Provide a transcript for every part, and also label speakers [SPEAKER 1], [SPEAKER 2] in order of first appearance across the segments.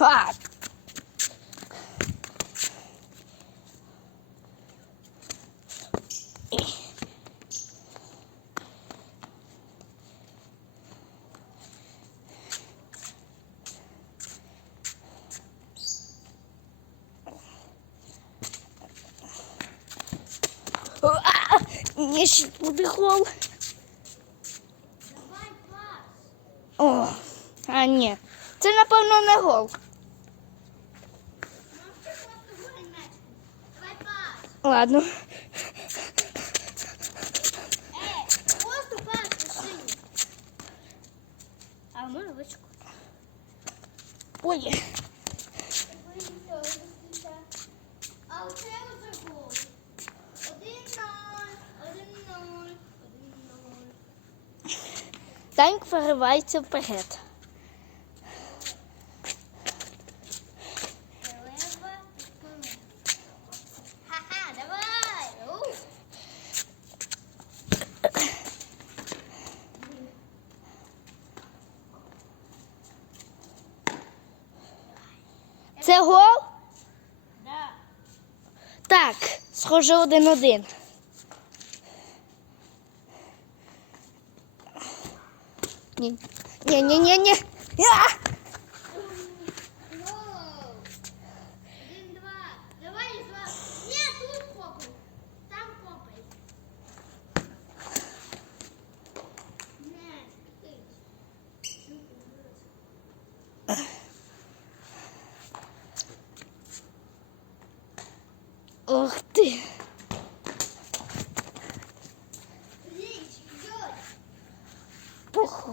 [SPEAKER 1] А. А, Ні, ще
[SPEAKER 2] пас.
[SPEAKER 1] О, а ні. Це, напевно, не гол. Ладно.
[SPEAKER 2] А може вичку?
[SPEAKER 1] Ой.
[SPEAKER 2] А оце вже гол. Один ноль, один ноль, один ноль.
[SPEAKER 1] Танк виривається вперед.
[SPEAKER 2] Лева, вперед. Ха-ха, давай. У.
[SPEAKER 1] Це гол?
[SPEAKER 2] Да.
[SPEAKER 1] Так, схоже один-один. Ні, ні, ні, ні, ні.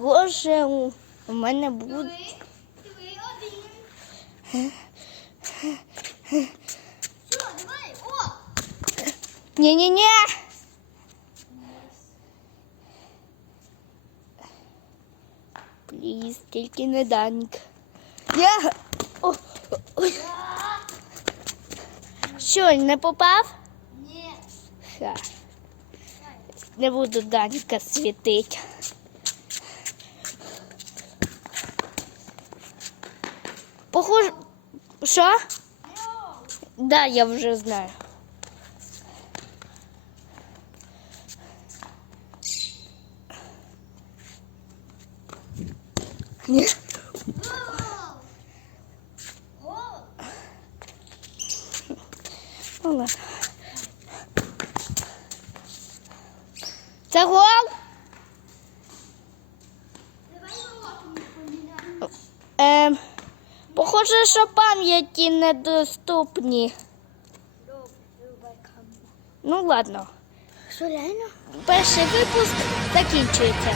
[SPEAKER 1] Похоже, у мене буде.
[SPEAKER 2] Три, один. Все, давай. О!
[SPEAKER 1] Ні-ні-ні. Пліз, тільки не данк. Я... О. Що, не попав?
[SPEAKER 2] Ні.
[SPEAKER 1] Ха. Не буду данька світить. Похоже. Що?
[SPEAKER 2] Йоу.
[SPEAKER 1] Да, я вже знаю. Ні.
[SPEAKER 2] Гол. Гол.
[SPEAKER 1] Ну ладно. Це гол?
[SPEAKER 2] Давай голову поміняємо.
[SPEAKER 1] Ем, похоже, що пам'яті недоступні. Ну ладно.
[SPEAKER 2] Що, реально?
[SPEAKER 1] Перший випуск закінчується.